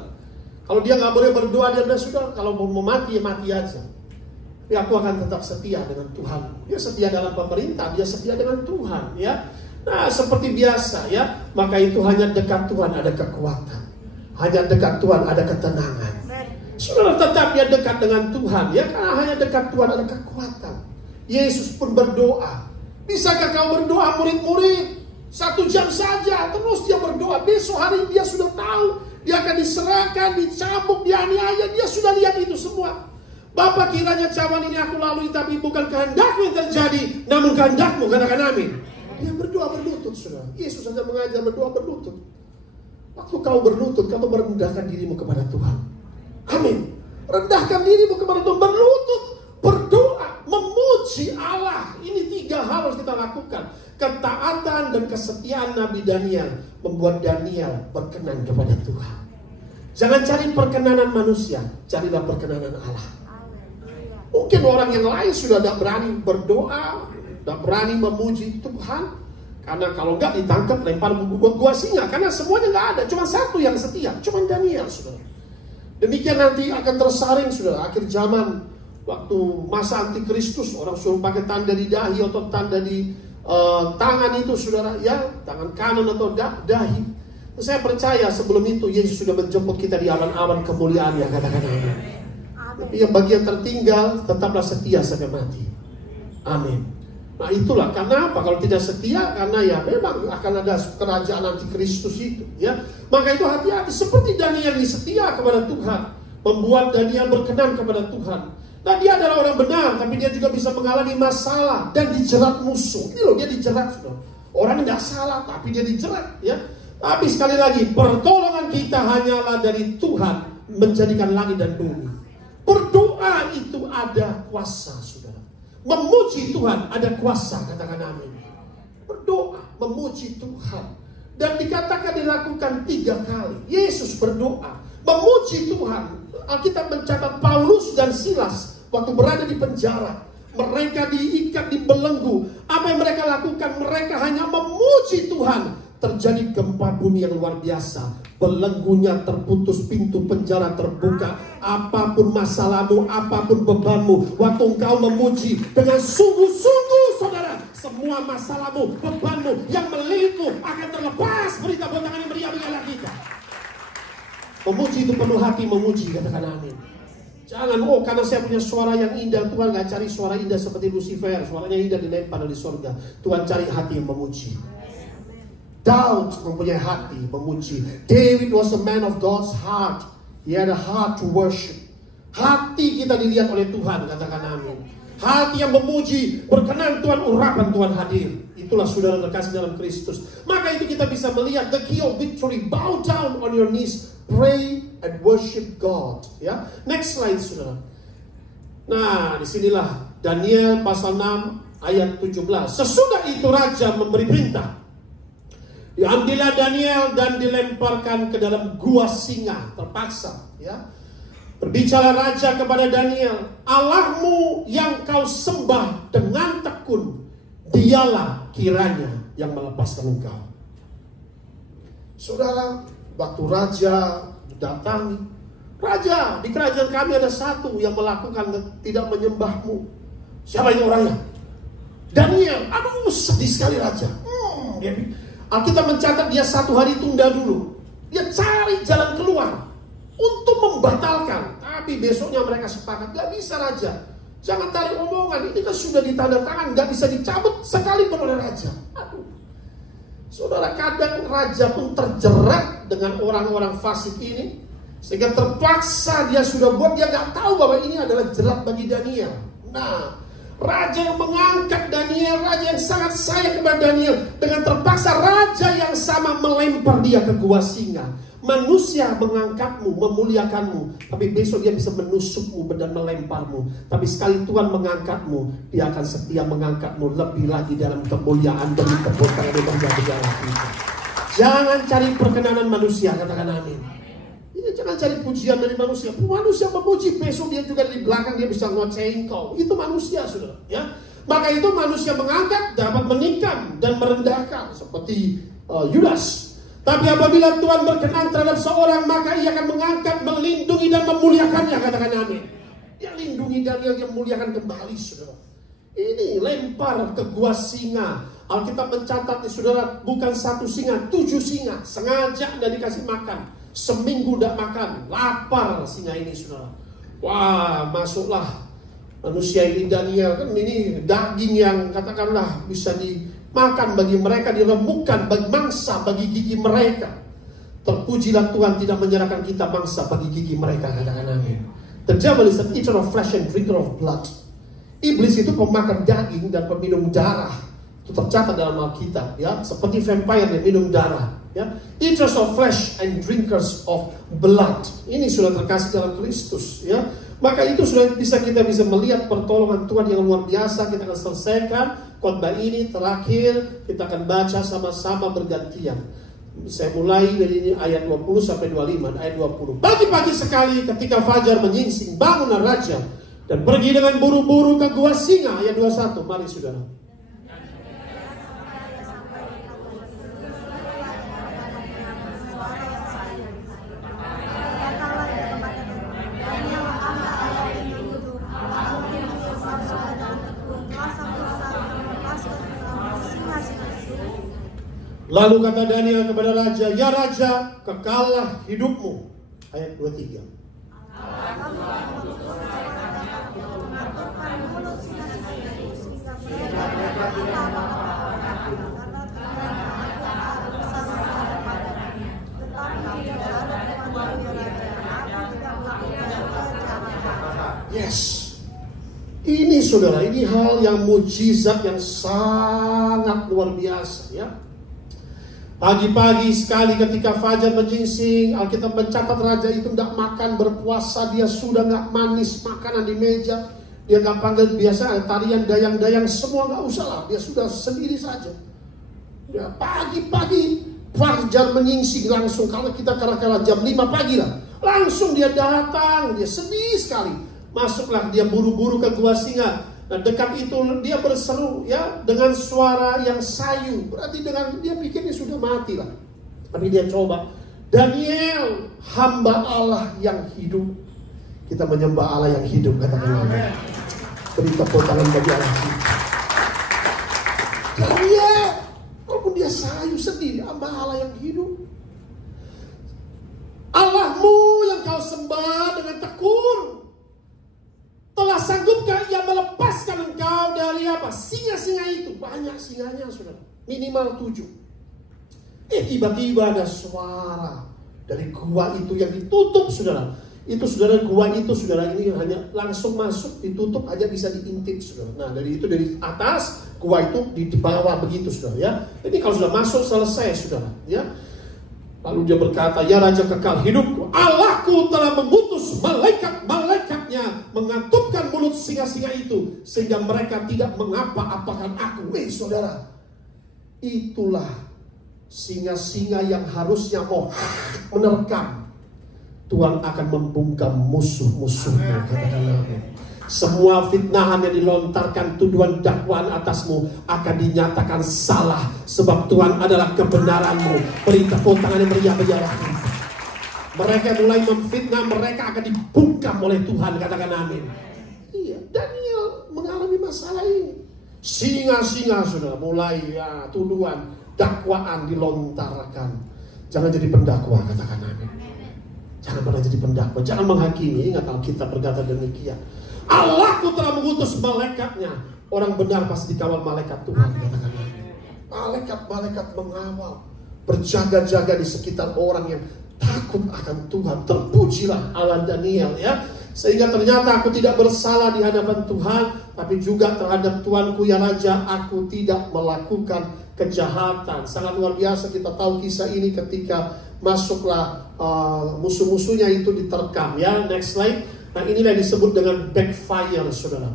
Kalau dia nggak boleh berdoa, dia bilang, sudah, kalau mau mati, ya mati aja. Tapi aku akan tetap setia dengan Tuhan. Dia setia dalam pemerintah, dia setia dengan Tuhan, ya. Nah, seperti biasa, ya. Maka itu hanya dekat Tuhan ada kekuatan. Hanya dekat Tuhan ada ketenangan. Saudara, tetap dia dekat dengan Tuhan, ya, karena hanya dekat Tuhan ada kekuatan. Yesus pun berdoa. Bisakah kau berdoa, murid-murid? 1 jam saja, terus dia berdoa. Besok hari dia sudah tahu, dia akan diserahkan, dicambuk, dianiaya. Dia sudah lihat itu semua. Bapa, kiranya cawan ini aku lalui, tapi bukan kehendakmu yang terjadi, namun kehendakmu. Katakan amin. Dia berdoa berlutut, saudara. Yesus saja mengajar berdoa berlutut. Waktu kau berlutut, kamu merendahkan dirimu kepada Tuhan. Amin. Rendahkan dirimu kepada Tuhan, berlutut, berdoa, memuji Allah. Ini 3 hal harus kita lakukan. Ketaatan dan kesetiaan Nabi Daniel membuat Daniel berkenan kepada Tuhan. Jangan cari perkenanan manusia, carilah perkenanan Allah. Mungkin orang yang lain sudah tidak berani berdoa, tidak berani memuji Tuhan, karena kalau nggak ditangkap lempar gua singa. Karena semuanya nggak ada, cuma satu yang setia, cuma Daniel, saudara. Demikian nanti akan tersaring, saudara, akhir zaman. Waktu masa antikristus, orang suruh pakai tanda di dahi atau tanda di tangan itu, saudara, ya, tangan kanan atau dahi. Saya percaya sebelum itu Yesus sudah menjemput kita di awan-awan kemuliaan, ya, katakan amin. Tapi yang bagian tertinggal tetaplah setia sampai mati. Amin. Nah, itulah karena apa? Kalau tidak setia, karena ya memang akan ada kerajaan antikristus itu, ya. Maka itu hati-hati. Seperti Daniel ini setia kepada Tuhan, membuat Daniel berkenan kepada Tuhan. Nah, dia adalah orang benar, tapi dia juga bisa mengalami masalah dan dijerat musuh. Ini loh, dia dijerat, saudara. Orang tidak salah, tapi dia dijerat, ya. Tapi sekali lagi, pertolongan kita hanyalah dari Tuhan menjadikan langit dan bumi. Berdoa itu ada kuasa, saudara. Memuji Tuhan ada kuasa, katakan amin. Berdoa, memuji Tuhan. Dan dikatakan dilakukan 3 kali. Yesus berdoa, memuji Tuhan. Alkitab mencatat Paulus dan Silas waktu berada di penjara. Mereka diikat di belenggu. Apa yang mereka lakukan? Mereka hanya memuji Tuhan. Terjadi gempa bumi yang luar biasa. Belenggunya terputus, pintu penjara terbuka. Apapun masalahmu, apapun bebanmu, waktu engkau memuji dengan sungguh-sungguh, saudara, semua masalahmu, bebanmu yang melilitmu akan terlepas. Berita buat tangan yang meriah berilah kita. Memuji itu penuh hati memuji, katakan amin. Jangan, oh karena saya punya suara yang indah. Tuhan gak cari suara indah seperti Lucifer, suaranya indah dilempar dari surga. Tuhan cari hati yang memuji. Daud mempunyai hati memuji. David was a man of God's heart. He had a heart to worship. Hati kita dilihat oleh Tuhan, katakan amin. Hati yang memuji, berkenan Tuhan, urapan Tuhan hadir. Itulah saudara terkasih dalam Kristus. Maka itu kita bisa melihat the key of victory. Bow down on your knees, pray and worship God. Ya, next slide, saudara. Nah, disinilah Daniel pasal 6 ayat 17. Sesudah itu raja memberi perintah. Diambillah Daniel dan dilemparkan ke dalam gua singa, terpaksa, ya. Berbicara raja kepada Daniel, Allahmu yang kau sembah dengan tekun, dialah kiranya yang melepaskan engkau. Saudara, waktu raja datangi, raja, di kerajaan kami ada satu yang melakukan tidak menyembahmu. Siapa yang orangnya? Daniel. Aduh, sedih sekali raja. Alkitab mencatat dia 1 hari tunda dulu. Dia cari jalan keluar untuk membatalkan. Tapi besoknya mereka sepakat, gak bisa raja, jangan tarik omongan, ini kan sudah ditandatangan, gak bisa dicabut sekalipun oleh raja. Aduh. Saudara, kadang raja pun terjerat dengan orang-orang fasik ini, sehingga terpaksa dia sudah buat, dia gak tahu bahwa ini adalah jerat bagi Daniel. Nah, raja yang mengangkat Daniel, raja yang sangat sayang kepada Daniel, dengan terpaksa raja yang sama melempar dia ke gua singa. Manusia mengangkatmu, memuliakanmu, tapi besok dia bisa menusukmu dan melemparmu. Tapi sekali Tuhan mengangkatmu, dia akan setia mengangkatmu lebih lagi dalam kemuliaan demi keputusan yang berjalan kita. Jangan cari perkenanan manusia, katakan amin. Jangan cari pujian dari manusia. Manusia memuji, besok dia juga di belakang dia bisa ngocehin kau. Itu manusia, saudara. Ya, maka itu manusia mengangkat dapat menikam dan merendahkan seperti Yudas. Tapi apabila Tuhan berkenan terhadap seorang, maka ia akan mengangkat, melindungi dan memuliakannya, katakan amin. Dia lindungi Daniel, dia memuliakan kembali, saudara. Ini lempar ke gua singa. Alkitab mencatat, saudara, bukan 1 singa, 7 singa. Sengaja dan dikasih makan. Seminggu tidak makan, lapar singa ini, saudara. Wah, masuklah manusia ini, Daniel, kan ini daging yang katakanlah bisa dimakan bagi mereka, diremukkan bagi mangsa bagi gigi mereka. Terpujilah Tuhan tidak menyerahkan kita mangsa bagi gigi mereka, katakan amin. The devil is an eater of flesh and drinker of blood. Iblis itu pemakan daging dan peminum darah. Itu tercatat dalam Alkitab, ya, seperti vampire yang minum darah. Ya, eaters of flesh and drinkers of blood. Ini sudah terkasih dalam Kristus, ya. Maka itu sudah kita bisa melihat pertolongan Tuhan yang luar biasa. Kita akan selesaikan khotbah ini terakhir, kita akan baca sama-sama bergantian. Saya mulai dari ini ayat 20 sampai 25. Ayat 20. Pagi-pagi sekali ketika fajar menyingsing, bangunlah raja dan pergi dengan buru-buru ke gua singa. Ayat 21. Mari saudara. Lalu kata Daniel kepada raja, ya raja, kekallah hidupmu. Ayat 23. Yes. Ini saudara, ini hal yang mujizat yang sangat luar biasa, ya. Pagi-pagi sekali ketika fajar menyingsing, Alkitab mencatat raja itu tidak makan, berpuasa, dia sudah nggak manis makanan di meja, dia nggak panggil biasa tarian dayang-dayang, semua nggak usah lah, dia sudah sendiri saja. Ya, pagi-pagi fajar menyingsing langsung, kalau kita kira-kira jam 5 pagi lah, langsung dia datang, dia sedih sekali, masuklah dia buru-buru ke gua singa. Nah, dekat itu dia berseru, ya, dengan suara yang sayu. Berarti dengan dia pikirnya sudah mati lah. Tapi dia coba. Daniel, hamba Allah yang hidup. Kita menyembah Allah yang hidup, katakan amin. Beri tepuk tangan bagi Allah. Daniel, walaupun dia sayu sedih, hamba Allah yang hidup. Allahmu yang kau sembah dengan tekun, telah sanggupkah ia melepaskan engkau dari apa? Singa-singa itu. Banyak singanya, saudara. Minimal 7. Tiba-tiba ada suara dari gua itu yang ditutup, saudara. Itu saudara, gua itu saudara ini hanya langsung masuk, ditutup aja bisa diintip, saudara. Nah, dari itu dari atas, gua itu di bawah begitu, saudara, ya. Jadi kalau sudah masuk selesai, saudara, ya. Lalu dia berkata, ya raja kekal hidupku, Allahku telah mengutus malaikat-malaikatnya mengatupkan mulut singa-singa itu, sehingga mereka tidak mengapa-apakan aku. Saudara, itulah singa-singa yang harusnya mau menerkam. Tuhan akan membungkam musuh-musuhmu. Katakan amin. Semua fitnahan yang dilontarkan, tuduhan dakwaan atasmu akan dinyatakan salah, sebab Tuhan adalah kebenaranmu. Beri tepuk tangan yang meriah-meriah. Mereka mulai memfitnah, mereka akan dibungkam oleh Tuhan. Katakan amin. Iya, Daniel mengalami masalah ini. Singa-singa sudah mulai tuduhan, dakwaan dilontarkan. Jangan jadi pendakwa, katakan amin. Jangan pernah jadi pendakwa, jangan menghakimi. Ingat Alkitab berkata demikian. Allahku telah mengutus malaikatnya. Orang benar pasti dikawal malaikat Tuhan, katakan amin. Malaikat-malaikat mengawal, berjaga-jaga di sekitar orang yang takut akan Tuhan. Terpujilah Allah Daniel ya. Sehingga ternyata aku tidak bersalah di hadapan Tuhan, tapi juga terhadap Tuanku ya Raja, aku tidak melakukan kejahatan. Sangat luar biasa kita tahu kisah ini ketika masuklah musuh-musuhnya itu diterkam ya. Next slide. Nah inilah yang disebut dengan backfire, saudara.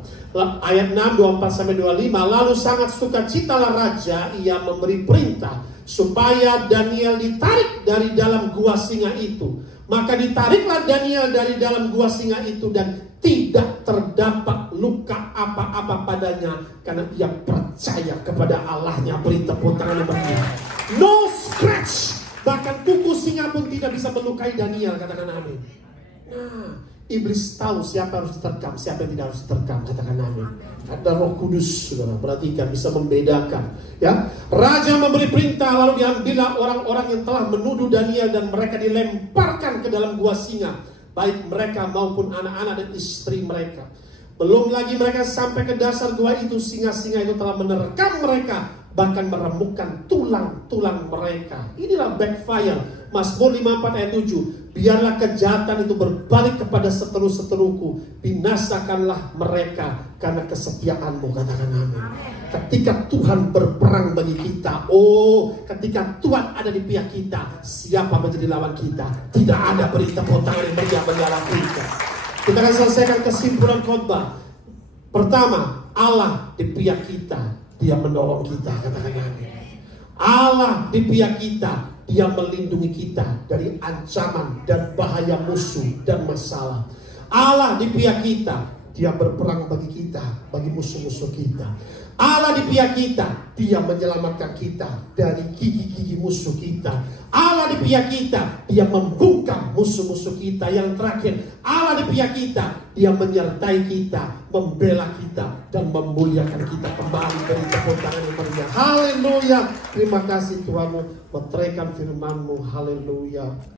Ayat 6, 24-25. Lalu sangat sukacitalah raja, ia memberi perintah supaya Daniel ditarik dari dalam gua singa itu. Maka ditariklah Daniel dari dalam gua singa itu dan tidak terdapat luka apa-apa padanya, karena ia percaya kepada Allahnya. Beri tepuk tangan yang meriah. No scratch. Bahkan kuku singa pun tidak bisa melukai Daniel. Katakan amin. Nah, iblis tahu siapa harus diterkam, siapa yang tidak harus diterkam. Katakan amin. Ada Roh Kudus, saudara. Perhatikan, bisa membedakan. Ya, raja memberi perintah, lalu diambillah orang-orang yang telah menuduh Daniel dan mereka dilemparkan ke dalam gua singa, baik mereka maupun anak-anak dan istri mereka. Belum lagi mereka sampai ke dasar gua itu, singa-singa itu telah menerkam mereka, bahkan meremukkan tulang-tulang mereka. Inilah backfire. Mazmur 54 ayat 7. Biarlah kejahatan itu berbalik kepada seteru-seteruku, binasakanlah mereka karena kesetiaanmu. Katakan amin. Ketika Tuhan berperang bagi kita, ketika Tuhan ada di pihak kita, siapa menjadi lawan kita? Tidak ada. Beri tepuk tangan yang meriah bagi Allah kita. Kita akan selesaikan kesimpulan khotbah. Pertama, Allah di pihak kita, Dia menolong kita. Katakan amin. Allah di pihak kita, Dia melindungi kita dari ancaman dan bahaya musuh dan masalah. Allah di pihak kita, Dia berperang bagi kita, bagi musuh-musuh kita. Allah di pihak kita, Dia menyelamatkan kita dari gigi-gigi musuh kita. Allah di pihak kita, Dia membungkam musuh-musuh kita. Yang terakhir, Allah di pihak kita, Dia menyertai kita, membela kita, dan memuliakan kita kembali. Dari tepuk tangan yang meriah. Haleluya. Terima kasih Tuhanmu, meteraikan firman-Mu. Haleluya.